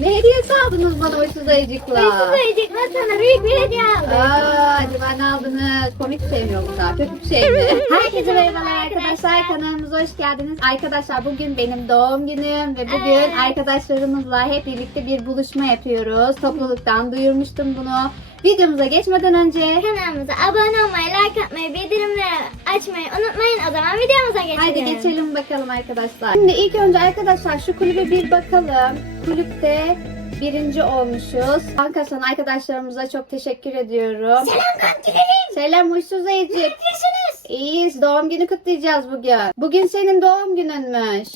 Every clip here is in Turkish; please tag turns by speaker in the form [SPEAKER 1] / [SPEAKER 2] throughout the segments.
[SPEAKER 1] Ne hediyesi aldınız bana uysuz ayıcıkla?
[SPEAKER 2] Huysuz ayıcıkla sana büyük bir hediye aldım.
[SPEAKER 1] Aa, acaba ne aldınız? Komik şey mi yoksa? Kötü bir şey mi? Herkese merhabalar arkadaşlar. Kanalımıza hoş geldiniz. Arkadaşlar bugün benim doğum günüm ve bugün arkadaşlarımızla hep birlikte bir buluşma yapıyoruz. Topluluktan duyurmuştum bunu. Videomuza geçmeden önce
[SPEAKER 2] Kanalımıza abone olmayı, like atmayı, bildirimleri açmayı unutmayın. O zaman videomuza geçelim.
[SPEAKER 1] Haydi geçelim bakalım arkadaşlar. Şimdi ilk önce arkadaşlar şu kulübe bir bakalım. Kulüpte birinci olmuşuz. Ankara'dan arkadaşlarımıza çok teşekkür ediyorum.
[SPEAKER 2] Selam kankilerim.
[SPEAKER 1] Selam huysuz ayıcık.
[SPEAKER 2] Nasılsınız?
[SPEAKER 1] İyiyiz. Doğum günü kutlayacağız bugün. Bugün senin doğum gününmüş.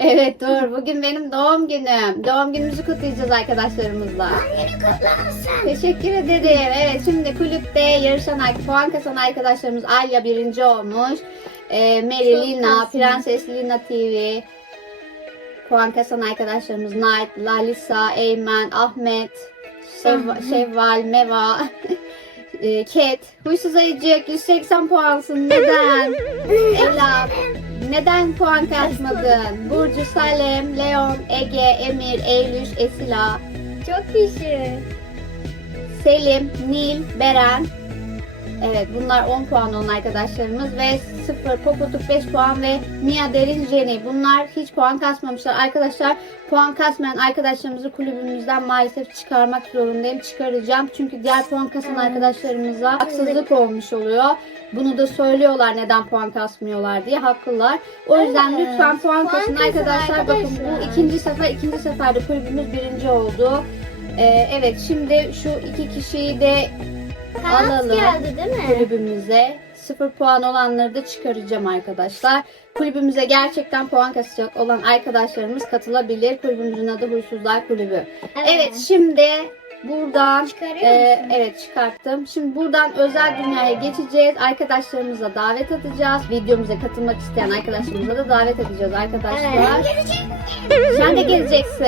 [SPEAKER 1] Evet dur. Bugün benim doğum günüm. Doğum günümüzü kutlayacağız arkadaşlarımızla.
[SPEAKER 2] Doğum günü kutlu olsun.
[SPEAKER 1] Teşekkür ederim. Evet şimdi kulüpte yarışan puan kazanan arkadaşlarımız Alya birinci olmuş. Ee, Mary
[SPEAKER 2] Çok
[SPEAKER 1] Lina. Prenses Lina TV. Puan kazanan arkadaşlarımız Night, Lalisa, Eymen, Ahmet, Şev- Şevval, Meva, e, Cat. Huysuz ayıcık 180 puansın. Neden? Ela, neden puan kasmadın? Burcu, Salem, Leon, Ege, Emir, Eylül, Esila.
[SPEAKER 2] Çok kişi.
[SPEAKER 1] Selim, Nil, Beren. Evet bunlar 10 puan olan arkadaşlarımız ve 0 Popotuk 5 puan ve Nia Derin Jenny. Bunlar hiç puan kasmamışlar. Arkadaşlar puan kasmayan arkadaşlarımızı kulübümüzden maalesef çıkarmak zorundayım. Çıkaracağım. Çünkü diğer puan kasan arkadaşlarımıza haksızlık olmuş oluyor. Bunu da söylüyorlar neden puan kasmıyorlar diye. Haklılar. O yüzden
[SPEAKER 2] Evet.
[SPEAKER 1] lütfen puan
[SPEAKER 2] Puan
[SPEAKER 1] kasın
[SPEAKER 2] kasın
[SPEAKER 1] arkadaşlar. Bakın
[SPEAKER 2] arkadaşlar.
[SPEAKER 1] bu ikinci sefer ikinci seferde kulübümüz birinci oldu. Ee, evet şimdi şu iki kişiyi de
[SPEAKER 2] Kaan
[SPEAKER 1] Alalım.
[SPEAKER 2] geldi değil mi?
[SPEAKER 1] kulübümüze sıfır puan olanları da çıkaracağım arkadaşlar. Kulübümüze gerçekten puan kasacak olan arkadaşlarımız katılabilir. Kulübümüzün adı Huysuzlar Kulübü. Evet, şimdi buradan e, evet çıkarttım. Şimdi buradan özel dünyaya geçeceğiz. Arkadaşlarımıza davet atacağız. Videomuza katılmak isteyen arkadaşlarımıza da davet edeceğiz arkadaşlar. Sen de geleceksin.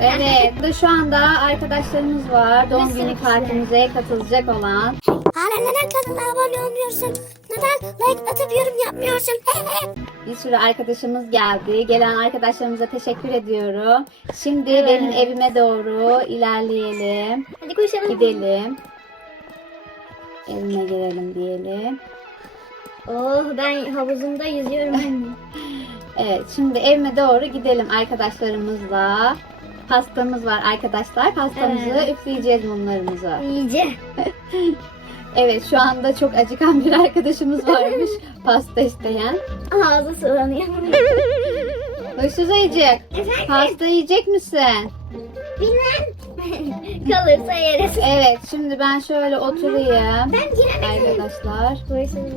[SPEAKER 1] Evet. Burada şu anda arkadaşlarımız var. Doğum günü partimize katılacak olan.
[SPEAKER 2] Hala neden kanala abone olmuyorsun? Neden like atıp yorum yapmıyorsun?
[SPEAKER 1] Bir sürü arkadaşımız geldi. Gelen arkadaşlarımıza teşekkür ediyorum. Şimdi benim evime doğru ilerleyelim.
[SPEAKER 2] Hadi koşalım.
[SPEAKER 1] Gidelim. Evime girelim diyelim.
[SPEAKER 2] Oh ben havuzumda yüzüyorum.
[SPEAKER 1] Evet şimdi evime doğru gidelim arkadaşlarımızla. Pastamız var arkadaşlar. Pastamızı
[SPEAKER 2] Evet.
[SPEAKER 1] üfleyeceğiz mumlarımızı.
[SPEAKER 2] İyice.
[SPEAKER 1] Evet şu anda çok acıkan bir arkadaşımız varmış. Pasta isteyen.
[SPEAKER 2] Ağzı sulanıyor.
[SPEAKER 1] Huysuz ayıcık.
[SPEAKER 2] Efendim?
[SPEAKER 1] Pasta yiyecek misin?
[SPEAKER 2] Bilmem. Kalırsa yeriz.
[SPEAKER 1] Evet şimdi ben şöyle oturayım.
[SPEAKER 2] Ben giremedim.
[SPEAKER 1] Arkadaşlar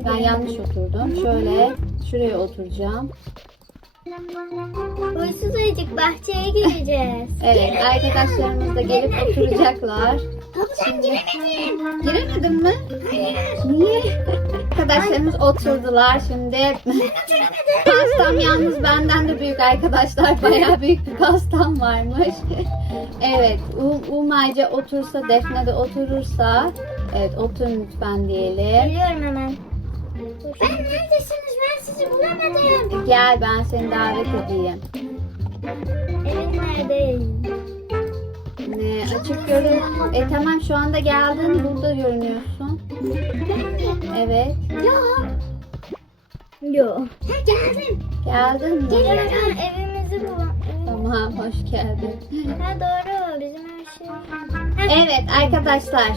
[SPEAKER 1] ben yanlış oturdum. Şöyle şuraya oturacağım.
[SPEAKER 2] Huysuz ayıcık bahçeye gireceğiz.
[SPEAKER 1] Evet arkadaşlarımız da gelip oturacaklar.
[SPEAKER 2] Kapıdan giremedim.
[SPEAKER 1] Giremedin mi?
[SPEAKER 2] Hayır.
[SPEAKER 1] Niye? Arkadaşlarımız oturdular şimdi. pastam yalnız benden de büyük arkadaşlar. Bayağı büyük bir pastam varmış. evet U- Umayca otursa Defne de oturursa. Evet oturun lütfen diyelim.
[SPEAKER 2] Geliyorum hemen. Ben neredesiniz? Ben sizi bulamadım.
[SPEAKER 1] Gel ben seni davet edeyim.
[SPEAKER 2] Evet neredeyim?
[SPEAKER 1] Ne açık görün. E tamam şu anda geldin burada görünüyorsun. Evet.
[SPEAKER 2] Yok. Yok. Ha, geldim.
[SPEAKER 1] Geldin mi?
[SPEAKER 2] Geliyorum. Evimizi bulalım.
[SPEAKER 1] Tamam hoş geldin.
[SPEAKER 2] Ha doğru. Bizim ev şey. Ha,
[SPEAKER 1] Evet arkadaşlar.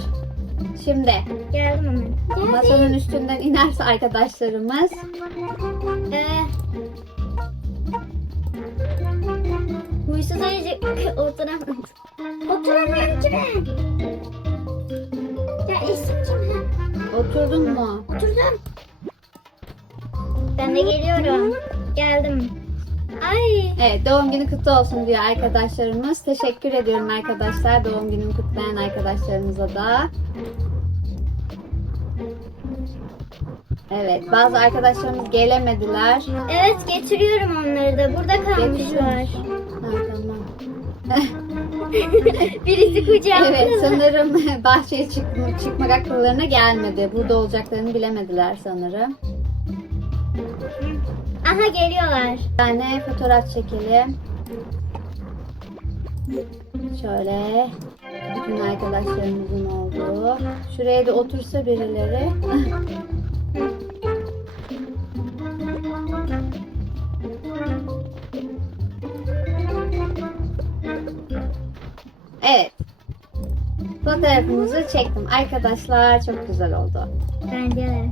[SPEAKER 1] Şimdi
[SPEAKER 2] Geldim hemen.
[SPEAKER 1] Masanın üstünden inerse arkadaşlarımız
[SPEAKER 2] Ee, huysuz ayıcık oturamadım. Oturamıyorum ki ben. Ya Esin'cim ha.
[SPEAKER 1] oturdun mu?
[SPEAKER 2] Oturdum. Ben de geliyorum. Geldim. Ay.
[SPEAKER 1] Evet doğum günü kutlu olsun diyor arkadaşlarımız. Teşekkür ediyorum arkadaşlar doğum gününü kutlayan arkadaşlarımıza da. Evet bazı arkadaşlarımız gelemediler.
[SPEAKER 2] Evet getiriyorum onları da. Burada kalmışlar.
[SPEAKER 1] Tamam.
[SPEAKER 2] Birisi kucağımda.
[SPEAKER 1] Evet sanırım bahçeye çıkma, çıkmak akıllarına gelmedi. Burada olacaklarını bilemediler sanırım.
[SPEAKER 2] Aha geliyorlar.
[SPEAKER 1] Bir tane fotoğraf çekelim. Şöyle. Bütün arkadaşlarımızın olduğu. Şuraya da otursa birileri. Fotoğrafımızı çektim. Arkadaşlar çok güzel oldu.
[SPEAKER 2] Bence de.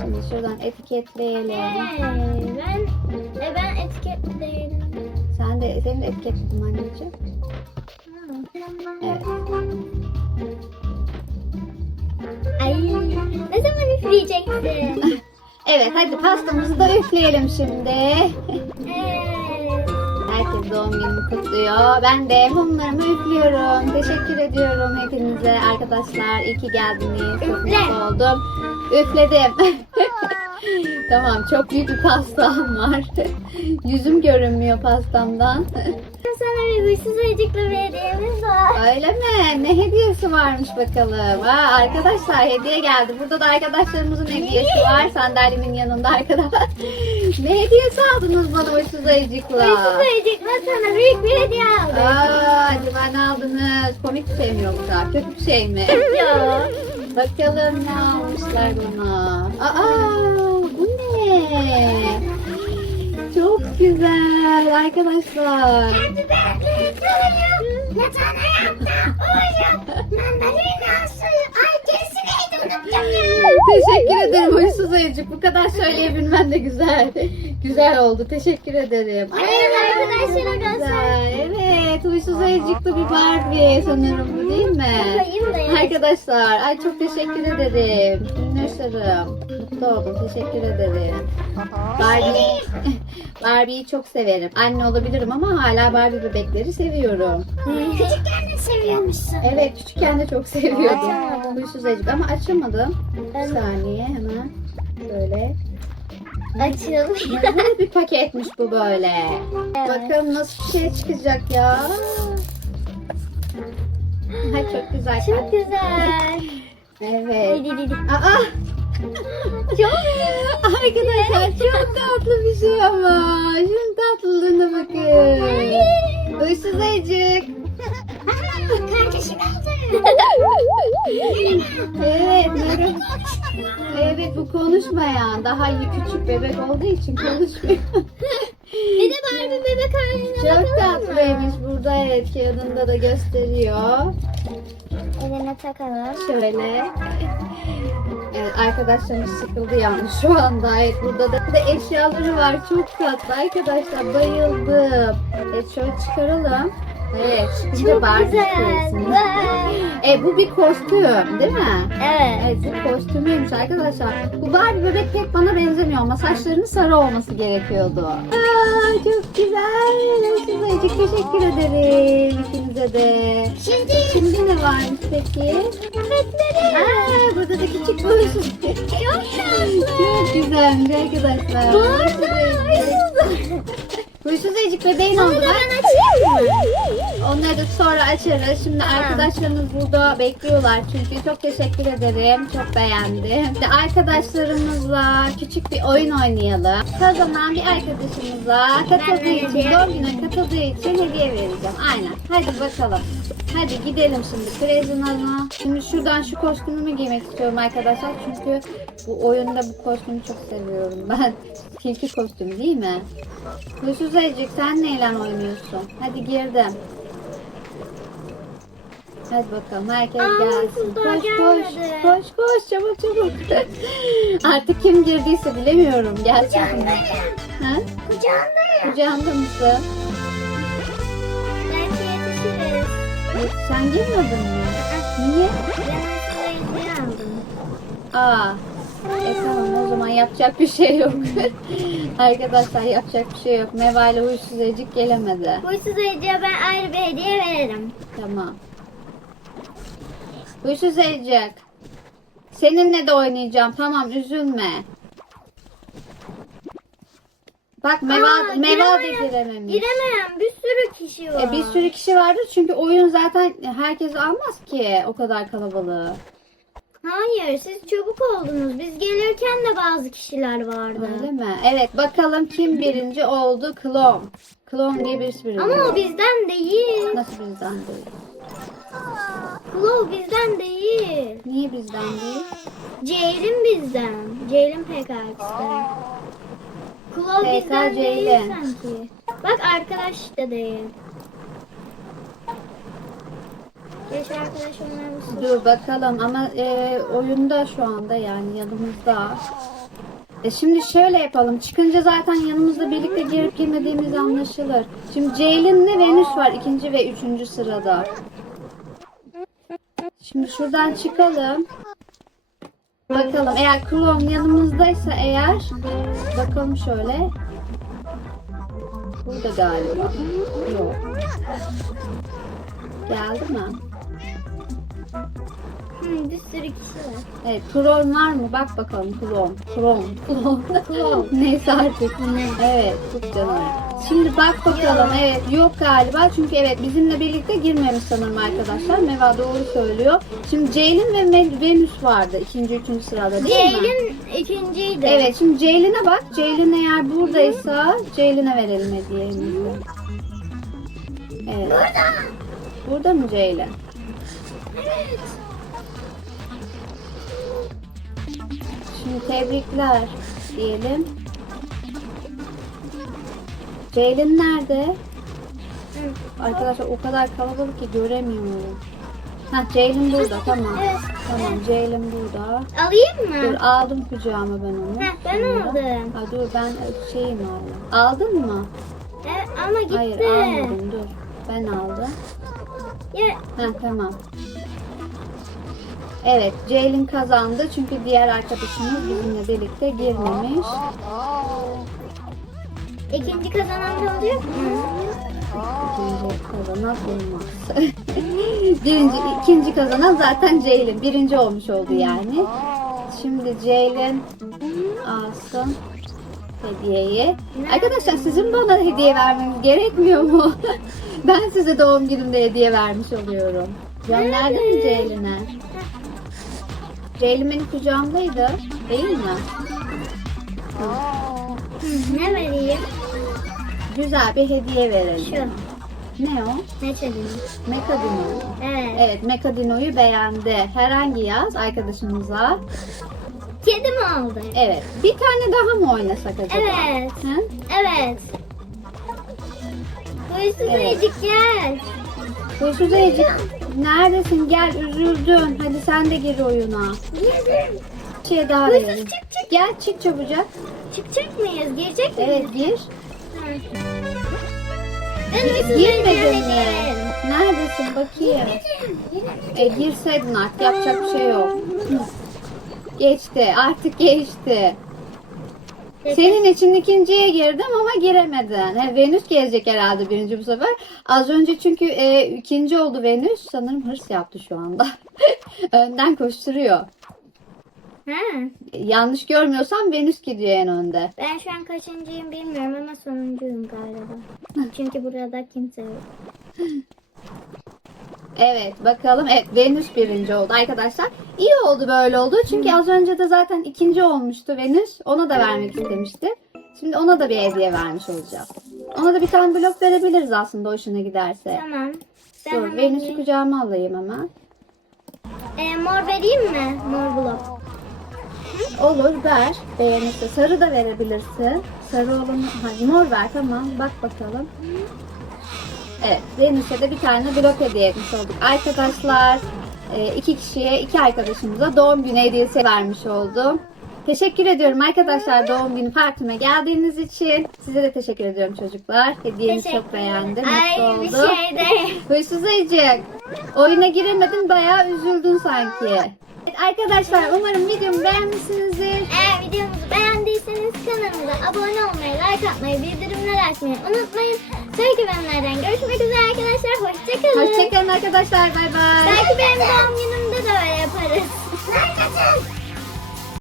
[SPEAKER 1] Şimdi şuradan etiketleyelim.
[SPEAKER 2] Hey, ben e, ben etiketledim.
[SPEAKER 1] Sen de seni de etiketledim anneciğim. Evet.
[SPEAKER 2] Ay ne zaman üfleyeceksin?
[SPEAKER 1] Evet hadi pastamızı da üfleyelim şimdi. Herkes doğum gününü kutluyor. Ben de mumlarımı üflüyorum. Teşekkür ediyorum hepinize arkadaşlar. İyi ki geldiniz. Çok mutlu oldum. Üfledim. Tamam çok büyük bir pastam var. Yüzüm görünmüyor pastamdan.
[SPEAKER 2] Sana bir ayıcıklı bir hediyemiz var.
[SPEAKER 1] Öyle mi? Ne hediyesi varmış bakalım. Ha, arkadaşlar hediye geldi. Burada da arkadaşlarımızın hediyesi var. Sandalyemin yanında arkadaşlar. ne hediyesi aldınız bana uysuz ayıcıkla?
[SPEAKER 2] Huysuz ayıcıkla sana büyük bir hediye aldım.
[SPEAKER 1] Aa, acaba ne aldınız? Komik bir şey mi yoksa? Kötü bir şey mi?
[SPEAKER 2] Yok.
[SPEAKER 1] Bakalım ne almışlar bana. Aa, Çok güzel arkadaşlar.
[SPEAKER 2] Yatağına yaptım. Uyuyor. Mandalina suyu. Ay gerisi neydi unuttum ya.
[SPEAKER 1] Teşekkür ederim huysuz ayıcık. Bu kadar söyleyebilmen de güzel. Güzel oldu. Teşekkür ederim. Ay,
[SPEAKER 2] Evet,
[SPEAKER 1] güzel. Evet huysuz ayıcıklı bir Barbie sanırım bu değil mi? Arkadaşlar ay çok teşekkür ederim. Minnoşlarım. Mutlu oldum. Teşekkür ederim. Barbie, Barbie'yi çok severim. Anne olabilirim ama hala Barbie bebekleri seviyorum.
[SPEAKER 2] Küçükken de seviyormuşsun.
[SPEAKER 1] Evet küçükken de çok seviyordum. Huysuz ayıcık ama açamadım. Bir saniye hemen. Böyle.
[SPEAKER 2] Açılıyor.
[SPEAKER 1] Ne bir paketmiş bu böyle.
[SPEAKER 2] Evet.
[SPEAKER 1] Bakalım nasıl bir şey çıkacak ya. Ay çok güzel.
[SPEAKER 2] Çok güzel.
[SPEAKER 1] Evet.
[SPEAKER 2] Hadi hadi.
[SPEAKER 1] Aa! çok Arkadaşlar çok tatlı bir şey ama. Şunun tatlılığına bakın. Huysuz ayıcık.
[SPEAKER 2] Kardeşim
[SPEAKER 1] Evet, merhaba. Evet bu konuşmayan. Daha küçük bebek olduğu için konuşmuyor.
[SPEAKER 2] Bir de Barbie bebek haline
[SPEAKER 1] Çok tatlıymış. Burada evet kağıdında da gösteriyor.
[SPEAKER 2] Eline takalım.
[SPEAKER 1] Şöyle. Evet arkadaşlarımız sıkıldı yalnız şu anda. Evet burada da, da eşyaları var. Çok tatlı arkadaşlar. Bayıldım. Evet şöyle çıkaralım. Evet
[SPEAKER 2] Çok
[SPEAKER 1] Barbie
[SPEAKER 2] güzel. Vay.
[SPEAKER 1] E bu bir kostüm değil mi?
[SPEAKER 2] Evet.
[SPEAKER 1] Evet bu kostümüymüş arkadaşlar. Bu Barbie bebek pek bana benzemiyor ama saçlarının sarı olması gerekiyordu. Aa, çok güzel. Sizecik teşekkür ederim ikinize de.
[SPEAKER 2] Şimdi
[SPEAKER 1] Şimdi ne varmış peki?
[SPEAKER 2] köpekleri.
[SPEAKER 1] Aa, burada da küçük boyutsuz.
[SPEAKER 2] Çok tatlı.
[SPEAKER 1] Çok güzelmiş arkadaşlar.
[SPEAKER 2] Bu arada
[SPEAKER 1] Huysuz Ecik bebeğin oldu
[SPEAKER 2] da
[SPEAKER 1] bak.
[SPEAKER 2] ben açayım
[SPEAKER 1] Onları da sonra açarız. Şimdi
[SPEAKER 2] Tamam.
[SPEAKER 1] arkadaşlarımız burada bekliyorlar çünkü çok teşekkür ederim. Çok beğendim. Şimdi arkadaşlarımızla küçük bir oyun oynayalım. Kazanan bir arkadaşımıza katıldığı için, doğum gününe katıldığı için hediye vereceğim. Aynen. Hadi bakalım. Hadi gidelim şimdi Prezina'na. Şimdi şuradan şu kostümümü giymek istiyorum arkadaşlar. Çünkü bu oyunda bu kostümü çok seviyorum ben. Tilki kostümü değil mi? Huysuz Ayıcık sen neyle oynuyorsun? Hadi girdim. Hadi bakalım herkes
[SPEAKER 2] Aa,
[SPEAKER 1] gelsin. Koş koş koş koş çabuk çabuk. Artık kim girdiyse bilemiyorum. Gelsin. Ha?
[SPEAKER 2] Kucağındayım.
[SPEAKER 1] Kucağında mısın? Sen girmedin mi? Niye?
[SPEAKER 2] Ben aldım.
[SPEAKER 1] Aa. E tamam o zaman yapacak bir şey yok. Arkadaşlar yapacak bir şey yok. Meva ile huysuz Ecik gelemedi.
[SPEAKER 2] Huysuz ayıcıya ben ayrı bir hediye veririm.
[SPEAKER 1] Tamam. Huysuz Ecik. Seninle de oynayacağım. Tamam üzülme. Bak Meva,
[SPEAKER 2] Aa,
[SPEAKER 1] Meva
[SPEAKER 2] giremeyen-
[SPEAKER 1] girememiş.
[SPEAKER 2] Giremeyen bir sürü kişi var.
[SPEAKER 1] E, bir sürü kişi vardır çünkü oyun zaten herkes almaz ki o kadar kalabalığı.
[SPEAKER 2] Hayır siz çabuk oldunuz. Biz gelirken de bazı kişiler vardı.
[SPEAKER 1] Öyle mi? Evet bakalım kim birinci oldu? Klon. Klon diye birisi birinci.
[SPEAKER 2] Ama o bizden değil.
[SPEAKER 1] Nasıl bizden değil?
[SPEAKER 2] Klo bizden değil.
[SPEAKER 1] Niye bizden değil?
[SPEAKER 2] Ceylin bizden. Ceylin PKX'de. Klo
[SPEAKER 1] PK
[SPEAKER 2] bizden değil sanki. Bak arkadaş da değil. Geç arkadaş onlar mısın?
[SPEAKER 1] Dur bakalım ama e, oyunda şu anda yani yanımızda. E şimdi şöyle yapalım. Çıkınca zaten yanımızda birlikte girip girmediğimiz anlaşılır. Şimdi Ceylin'le Venüs var ikinci ve üçüncü sırada. Şimdi şuradan çıkalım. Bakalım eğer klon yanımızdaysa eğer bakalım şöyle. Burada galiba. Yok. Geldi mi?
[SPEAKER 2] Hı, bir sürü kişi var.
[SPEAKER 1] Evet, klon var mı? Bak bakalım klon. Klon. Klon. Klon. Neyse artık. Evet, çok canım. Şimdi bak bakalım. Evet, yok galiba. Çünkü evet bizimle birlikte girmemiş sanırım arkadaşlar. Meva doğru söylüyor. Şimdi Ceylin ve Me- Venüs vardı. ikinci, üçüncü sırada değil mi?
[SPEAKER 2] Ceylin ikinciydi.
[SPEAKER 1] Evet, şimdi Ceylin'e bak. Ceylin eğer buradaysa Ceylin'e verelim hediyemizi. Evet. Burada. Burada mı Ceylin?
[SPEAKER 2] Evet.
[SPEAKER 1] Tebrikler diyelim. Ceylin nerede?
[SPEAKER 2] Hı.
[SPEAKER 1] Arkadaşlar o kadar kalabalık ki göremiyorum. Ha Ceylin burada tamam.
[SPEAKER 2] Evet.
[SPEAKER 1] Tamam Ceylin burada.
[SPEAKER 2] Alayım
[SPEAKER 1] Dur
[SPEAKER 2] mı?
[SPEAKER 1] aldım kucağıma ben onu.
[SPEAKER 2] Heh, ben
[SPEAKER 1] Sonra-
[SPEAKER 2] aldım.
[SPEAKER 1] Ha, dur ben şeyim aldım. Aldın mı?
[SPEAKER 2] Evet, ama gitti.
[SPEAKER 1] Hayır almadım dur. Ben aldım.
[SPEAKER 2] Ya,
[SPEAKER 1] Ha tamam. Evet Ceylin kazandı çünkü diğer arkadaşımız bizimle birlikte girmemiş.
[SPEAKER 2] ikinci kazanan da olacak mı?
[SPEAKER 1] İkinci kazanan olmaz. Birinci, ikinci kazanan zaten Ceylin. Birinci olmuş oldu yani. Şimdi Ceylin alsın hediyeyi. Arkadaşlar sizin bana hediye vermeniz gerekmiyor mu? ben size doğum günümde hediye vermiş oluyorum. Gönderdin mi Ceylin'e? Ceylin benim kucağımdaydı. Değil mi?
[SPEAKER 2] Ne vereyim?
[SPEAKER 1] Güzel bir hediye verelim.
[SPEAKER 2] Şu.
[SPEAKER 1] Ne o?
[SPEAKER 2] Ne çalayım?
[SPEAKER 1] Mekadino.
[SPEAKER 2] Evet.
[SPEAKER 1] Evet, Mekadino'yu beğendi. Herhangi yaz arkadaşımıza.
[SPEAKER 2] Kedi mi aldı?
[SPEAKER 1] Evet. Bir tane daha mı oynasak acaba?
[SPEAKER 2] Evet.
[SPEAKER 1] Hı?
[SPEAKER 2] Evet. Huysuz
[SPEAKER 1] Evet.
[SPEAKER 2] gel.
[SPEAKER 1] Huysuz Ayıcık, neredesin? Gel üzüldün. Hadi sen de gir oyuna.
[SPEAKER 2] Girdim.
[SPEAKER 1] Bir şey daha verelim.
[SPEAKER 2] çık çık.
[SPEAKER 1] Gel çık çabucak.
[SPEAKER 2] Çıkacak mıyız? Girecek miyiz?
[SPEAKER 1] Evet gir.
[SPEAKER 2] Hı. Ben huysuz
[SPEAKER 1] Girmedin mi?
[SPEAKER 2] verelim.
[SPEAKER 1] Neredesin bakayım. E girseydin artık yapacak bir şey yok. Geçti artık geçti. Senin için ikinciye girdim ama giremedin. He, Venüs gelecek herhalde birinci bu sefer. Az önce çünkü e, ikinci oldu Venüs. Sanırım hırs yaptı şu anda. Önden koşturuyor.
[SPEAKER 2] Ha.
[SPEAKER 1] Yanlış görmüyorsam Venüs gidiyor en önde.
[SPEAKER 2] Ben şu an kaçıncıyım bilmiyorum ama sonuncuyum galiba. Çünkü burada kimse yok.
[SPEAKER 1] Evet bakalım. Evet Venüs birinci oldu arkadaşlar. İyi oldu böyle oldu. Çünkü az önce de zaten ikinci olmuştu Venüs. Ona da vermek istemişti. Şimdi ona da bir hediye vermiş olacağız. Ona da bir tane blok verebiliriz aslında hoşuna giderse.
[SPEAKER 2] Tamam. Ben
[SPEAKER 1] Dur
[SPEAKER 2] hemen
[SPEAKER 1] Venüs'ü
[SPEAKER 2] bir-
[SPEAKER 1] kucağıma alayım hemen.
[SPEAKER 2] E, mor vereyim mi? Mor blok.
[SPEAKER 1] Olur ver. Beğenirse. Sarı da verebilirsin. Sarı olanı. Hadi mor ver tamam. Bak bakalım. Evet. Venüs'e de bir tane blok hediye etmiş olduk. Arkadaşlar e, iki kişiye iki arkadaşımıza doğum günü hediyesi vermiş oldum. Teşekkür ediyorum arkadaşlar doğum günü partime geldiğiniz için. Size de teşekkür ediyorum çocuklar. Hediyenizi çok beğendim.
[SPEAKER 2] Ay
[SPEAKER 1] Mutlu
[SPEAKER 2] bir
[SPEAKER 1] oldum.
[SPEAKER 2] şey değil.
[SPEAKER 1] Huysuz Ayıcık. Oyuna giremedin bayağı üzüldün sanki. Evet, arkadaşlar umarım videomu beğenmişsinizdir.
[SPEAKER 2] Beğendiyseniz kanalımıza abone olmayı, like atmayı, bildirimler açmayı unutmayın. Sonraki bölümlerden görüşmek üzere arkadaşlar. Hoşçakalın.
[SPEAKER 1] Hoşçakalın arkadaşlar. Bay bay.
[SPEAKER 2] Belki benim doğum günümde de öyle yaparız. Like atın.